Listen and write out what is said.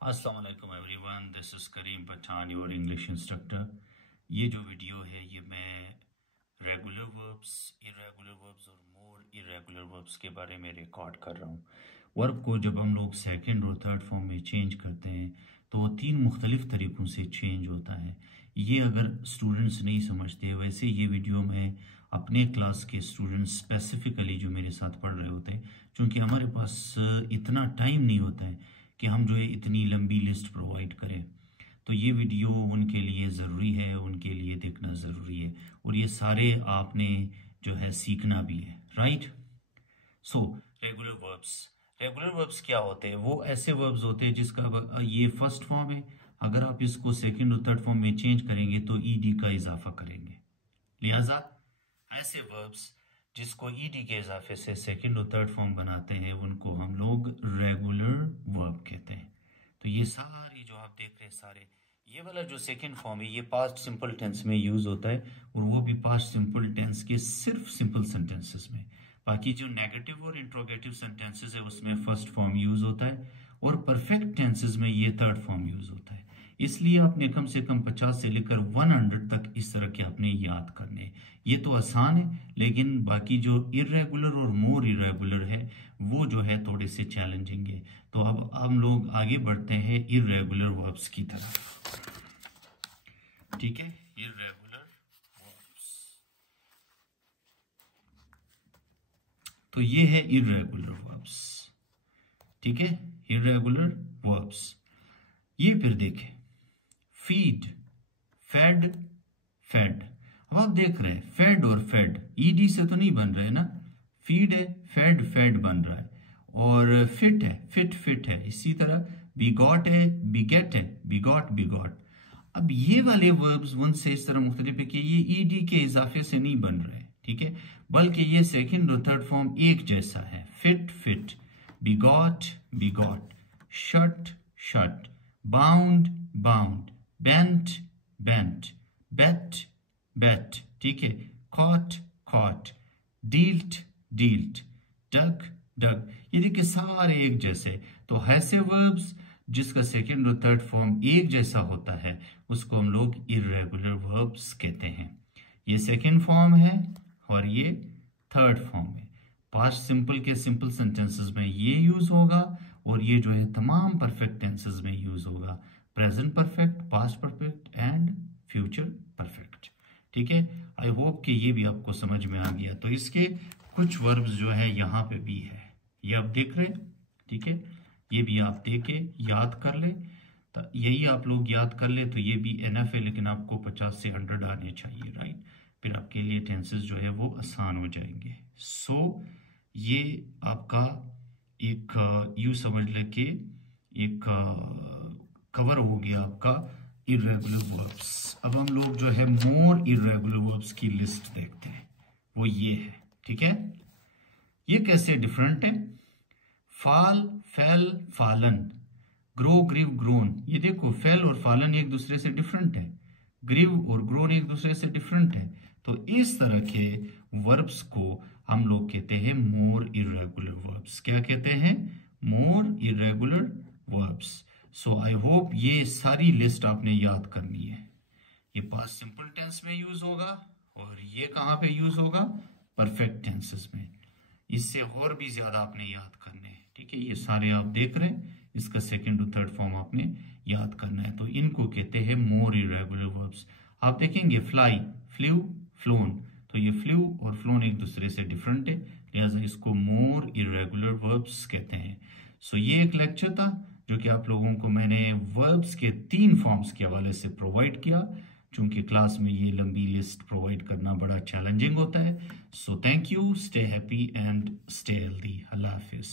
अस्सलाम वालेकुम everyone, this is Karim Pathan, your English instructor. ये जो वीडियो है ये मैं रेगुलर वर्ब्स, इरेगुलर वर्ब्स और मोर इरेगुलर वर्ब्स के बारे में रिकॉर्ड कर रहा हूँ। वर्ब को जब हम लोग सेकंड और थर्ड फॉर्म में चेंज करते हैं तो वो तीन मुख्तलिफ तरीक़ों से चेंज होता है। ये अगर स्टूडेंट्स नहीं समझते, वैसे ये वीडियो में अपने क्लास के स्टूडेंट्स स्पेसिफिकली जो मेरे साथ पढ़ रहे होते हैं, क्योंकि हमारे पास इतना टाइम नहीं होता है कि हम जो है इतनी लंबी लिस्ट प्रोवाइड करें, तो ये वीडियो उनके लिए ज़रूरी है, उनके लिए देखना ज़रूरी है और ये सारे आपने जो है सीखना भी है, राइट। सो रेगुलर वर्ब्स क्या होते हैं? वो ऐसे वर्ब्स होते हैं जिसका ये फर्स्ट फॉर्म है, अगर आप इसको सेकंड और थर्ड फॉर्म में चेंज करेंगे तो ईडी का इजाफा करेंगे। लिहाजा ऐसे वर्ब्स जिसको ईडी के इजाफे से सेकंड और थर्ड फॉर्म बनाते हैं उनको हम लोग रेगुलर वर्ब कहते हैं। तो ये सारी जो आप देख रहे हैं सारे, ये वाला जो सेकंड फॉर्म है ये पास्ट सिंपल टेंस में यूज होता है और वो भी पास्ट सिंपल टेंस के सिर्फ सिंपल सेंटेंसेस में। बाकी जो नेगेटिव और इंट्रोगेटिव सेंटेंसेस है उसमें फर्स्ट फॉर्म यूज होता है और परफेक्ट टेंसेस में ये थर्ड फॉर्म यूज होता है। इसलिए आपने कम से कम 50 से लेकर 100 तक इस तरह के आपने याद करने। ये तो आसान है, लेकिन बाकी जो इरेगुलर और मोर इरेगुलर है वो जो है थोड़े से चैलेंजिंग है। तो अब हम लोग आगे बढ़ते हैं इरेगुलर वर्ब्स की तरफ, ठीक है। इरेगुलर वर्ब्स, तो ये है इरेगुलर वर्ब्स, ठीक है। इरेगुलर वर्ब्स ये फिर देखें, फीड, फेड, फेड। अब आप देख रहे हैं फेड और फेड ईडी से तो नहीं बन रहे ना, फीड है, फेड फेड बन रहा है, और फिट है, फिट फिट है। इसी तरह बिगॉट है, बिगेट है, बिगॉट बिगॉट। अब ये वाले वर्ब्स वन से इस तरह मुख्तलिफ है कि ये ईडी के इजाफे से नहीं बन रहे, ठीक है, बल्कि ये सेकंड और थर्ड फॉर्म एक जैसा है। Fit fit, begot begot, shut shut, bound bound, bent bent, bet bet, ठीक है, कॉट कॉट, डील्ट डील्ट, डग डग। ये देखिए सारे एक जैसे। तो ऐसे वर्ब्स जिसका सेकंड और थर्ड फॉर्म एक जैसा होता है उसको हम लोग इरेगुलर वर्ब्स कहते हैं। ये सेकंड फॉर्म है और ये थर्ड फॉर्म है। पास्ट सिंपल के सिंपल सेंटेंसेस में ये यूज होगा और ये जो है तमाम परफेक्ट टेंसेस में यूज होगा, present perfect, past perfect and future perfect, ठीक है। आई होप कि ये भी आपको समझ में आ गया। तो इसके कुछ वर्ब्स जो है यहाँ पे भी है, ये आप देख रहे हैं, ठीक है। ये भी आप देख के याद कर ले, तो यही आप लोग याद कर ले तो ये भी एनफ है, लेकिन आपको 50 से 100 आने चाहिए, राइट। फिर आपके लिए टेंसेस जो है वो आसान हो जाएंगे। सो ये आपका एक यू समझ ले कि एक कवर हो गया आपका इरेगुलर वर्ब्स। अब हम लोग जो है मोर इरेगुलर वर्ब्स की लिस्ट देखते हैं, वो ये है, ठीक है। ये कैसे डिफरेंट है? Fall, fell, fallen, grow, grew, grown. ये देखो फेल और फालन एक दूसरे से डिफरेंट है, ग्रीव और ग्रोन एक दूसरे से डिफरेंट है। तो इस तरह के वर्ब्स को हम लोग कहते हैं मोर इरेगुलर वर्ब्स। क्या कहते हैं? More irregular verbs. So I hope ये सारी लिस्ट आपने याद करनी है। ये पास्ट सिंपल टेंस में यूज होगा और ये कहाँ पे यूज होगा? परफेक्ट टेंसेस में। इससे और भी ज्यादा आपने याद करने हैं, ठीक है। ये सारे आप देख रहे हैं, इसका सेकंड और थर्ड फॉर्म आपने याद करना है। तो इनको कहते हैं मोर इरेगुलर वर्ब्स। आप देखेंगे फ्लाई, फ्लू, फ्लोन, तो ये फ्लू और फ्लोन एक दूसरे से डिफरेंट है, लिहाजा इसको मोर इरेगुलर वर्ब्स कहते हैं। सो ये एक लेक्चर था जो कि आप लोगों को मैंने वर्ब्स के 3 फॉर्म्स के हवाले से प्रोवाइड किया, चूंकि क्लास में ये लंबी लिस्ट प्रोवाइड करना बड़ा चैलेंजिंग होता है। So thank you, stay happy and stay healthy. Allah Hafiz.